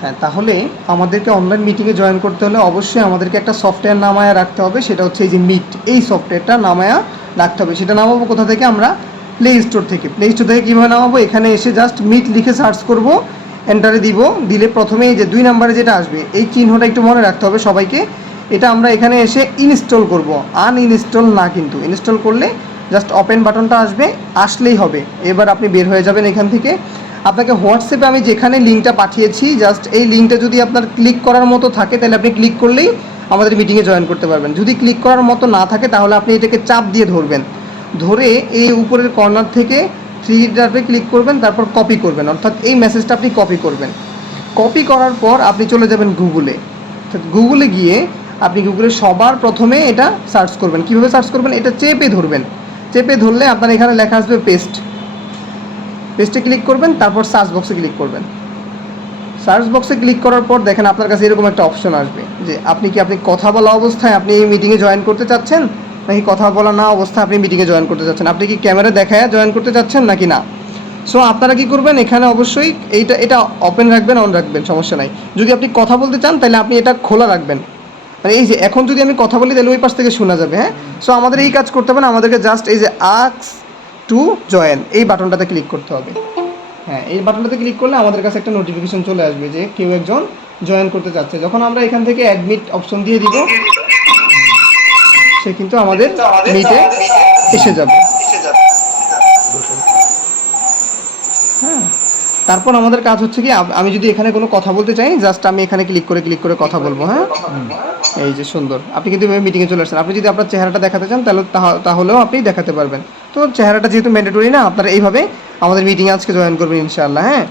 হ্যাঁ, তাহলে আমাদেরকে অনলাইন মিটিংয়ে জয়েন করতে হলে অবশ্যই আমাদেরকে একটা সফটওয়্যার নামায়া রাখতে হবে, সেটা হচ্ছে এই যে মিট। এই সফটওয়্যারটা নামায়া রাখতে হবে। সেটা নামাবো কোথা থেকে? আমরা প্লে স্টোর থেকে। প্লে স্টোর থেকে কীভাবে নামাবো? এখানে এসে জাস্ট মিট লিখে সার্চ করব, এন্টারে দিব। দিলে প্রথমে এই যে 2 নম্বরে যেটা আসবে, এই চিহ্নটা একটু মনে রাখতে হবে সবাইকে। এটা আমরা এখানে এসে ইনস্টল করব, আনইনস্টল না কিন্তু। ইনস্টল করলে জাস্ট ওপেন বাটনটা আসবে, আসলেই হবে। এবার আপনি বের হয়ে যাবেন এখান থেকে। আপনাকে হোয়াটসঅ্যাপে আমি যেখানে লিঙ্কটা পাঠিয়েছি, জাস্ট এই লিঙ্কটা যদি আপনার ক্লিক করার মতো থাকে তাহলে আপনি ক্লিক করলেই আমাদের মিটিংয়ে জয়েন করতে পারবেন। যদি ক্লিক করার মতো না থাকে তাহলে আপনি এটাকে চাপ দিয়ে ধরবেন, ধরে এই উপরের কর্নার থেকে 3 ডটে ক্লিক করবেন, তারপর কপি করবেন, অর্থাৎ এই মেসেজটা আপনি কপি করবেন। কপি করার পর আপনি চলে যাবেন গুগলে। গুগলে গিয়ে আপনি গুগলে সবার প্রথমে এটা সার্চ করবেন। কীভাবে সার্চ করবেন? এটা চেপে ধরবেন। চেপে ধরলে আপনার এখানে লেখা আসবে পেস্ট। পেস্টে ক্লিক করবেন, তারপর সার্চ বক্সে ক্লিক করবেন। সার্চ বক্সে ক্লিক করার পর দেখেন আপনার কাছে এরকম একটা অপশন আসবে যে আপনি কথা বলা অবস্থায় আপনি এই মিটিংয়ে জয়েন করতে চাচ্ছেন, নাকি কথা বলা না অবস্থায় আপনি মিটিংয়ে জয়েন করতে চাচ্ছেন। আপনি কি ক্যামেরা দেখায় জয়েন করতে চাচ্ছেন নাকি না? সো আপনারা কী করবেন? এখানে অবশ্যই এটা ওপেন রাখবেন, অন রাখবেন, সমস্যা নাই। যদি আপনি কথা বলতে চান তাহলে আপনি এটা খোলা রাখবেন। মানে এই যে এখন যদি আমি কথা বলি তাহলে ওই পাশ থেকে শোনা যাবে। হ্যাঁ, সো আমাদের এই কাজ করতে হবে না, আমাদেরকে জাস্ট এই যে আস্ক টু জয়েন এই বাটনটাতে ক্লিক করতে হবে। হ্যাঁ, এই বাটনটাতে ক্লিক করলে আমাদের কাছে একটা নোটিফিকেশন চলে আসবে যে কেউ একজন জয়েন করতে চাচ্ছে। যখন আমরা এখান থেকে অ্যাডমিট অপশন দিয়ে দিব, সে কিন্তু আমাদের মিটে এসে যাবে। হ্যাঁ, তারপর আমাদের কাজ হচ্ছে কি, আমি যদি এখানে কোনো কথা বলতে চাই, জাস্ট আমি এখানে ক্লিক করে কথা বলবো। হ্যাঁ, এই যে সুন্দর, আপনি কিন্তু মিটিংয়ে চলে আসছেন। আপনি যদি আপনার চেহারাটা দেখাতে চান তাহলেও আপনি দেখাতে পারবেন। তো চেহারাটা যেহেতু ম্যান্ডেটরি না, আপনারা এইভাবে আমাদের মিটিংয়ে আজকে জয়েন করবেন ইনশাআল্লাহ। হ্যাঁ।